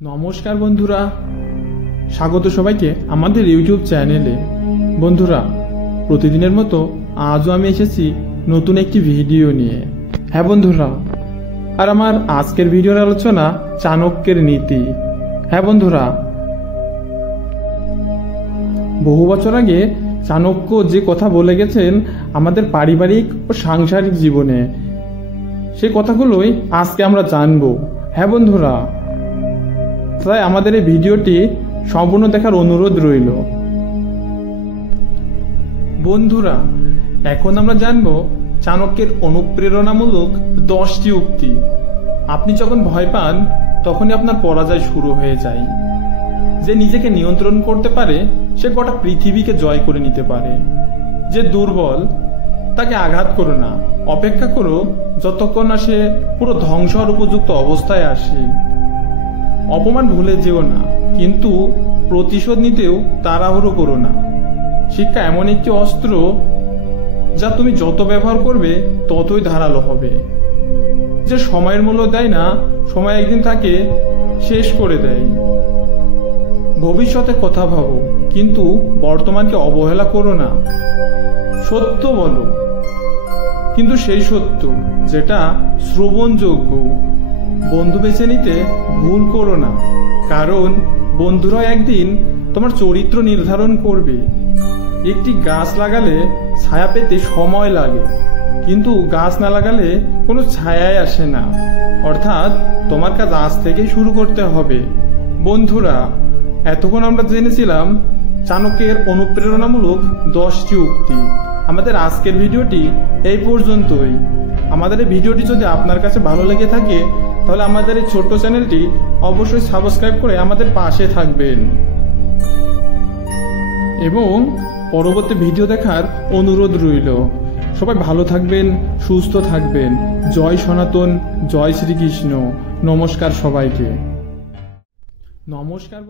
নমস্কার বন্ধুরা, স্বাগত সবাইকে আমাদের ইউটিউব চ্যানেলে। বন্ধুরা, প্রতিদিনের মতো আজও আমি এসেছি নতুন একটি ভিডিও নিয়ে। হ্যাঁ বন্ধুরা, আর আমার আজকের ভিডিওর আলোচনা চাণক্যের নীতি। হ্যাঁ বন্ধুরা, বহু বছর আগে চাণক্য যে কথা বলে গেছেন আমাদের পারিবারিক ও সাংসারিক জীবনে, সেই কথাগুলোই আজকে আমরা জানবো। হ্যাঁ বন্ধুরা, তাই আমাদের এই ভিডিওটি সম্পূর্ণ দেখার অনুরোধ রইল। বন্ধুরা, এখন আমরা জানবো চাণক্যের অনুপ্রেরণামূলক 10টি উক্তি। আপনি যখন ভয় পান তখনই আপনার পরাজয় শুরু হয়ে যায়। যে নিজেকে নিয়ন্ত্রণ করতে পারে সে গোটা পৃথিবীকে জয় করে নিতে পারে। যে দুর্বল তাকে আঘাত করো না, অপেক্ষা করো যতক্ষণ না সে পুরো ধ্বংস হওয়ার উপযুক্ত অবস্থায় আসে। অপমান ভুলে যেও না, কিন্তু প্রতিশোধ নিতেও তাড়াহুড়ো করো না। শিক্ষা এমন একটি অস্ত্র যা তুমি যত ব্যবহার করবে ততই ধারালো হবে। যে সময়ের মূল্য দেয় না, সময় একদিন তাকে শেষ করে দেয়। ভবিষ্যতে কথা ভাবো, কিন্তু বর্তমানকে অবহেলা করো না। সত্য বলো, কিন্তু সেই সত্য যেটা শ্রবণযোগ্য। বন্ধু বেছে নিতে ভুল করো না, কারণ বন্ধুরা একদিন তোমার চরিত্র নির্ধারণ করবে। একটি গাছ লাগালে ছায়া পেতে সময় লাগে, কিন্তু গাছ না লাগালে কোনো ছায়াই আসে না। অর্থাৎ তোমার কাজ আজ থেকেই শুরু করতে হবে। বন্ধুরা, এতক্ষণ আমরা জেনেছিলাম চাণক্যের অনুপ্রেরণামূলক 10টি উক্তি। আমাদের আজকের ভিডিওটি এই পর্যন্তই। আমাদের এই ভিডিওটি যদি আপনার কাছে ভালো লেগে থাকে তাহলে আমাদের এই ছোট্ট চ্যানেলটি অবশ্যই সাবস্ক্রাইব করে আমাদের পাশে থাকবেন এবং পরবর্তী ভিডিও দেখার অনুরোধ রইল। সবাই ভালো থাকবেন, সুস্থ থাকবেন। জয় সনাতন, জয় শ্রীকৃষ্ণ। নমস্কার সবাইকে। নমস্কার।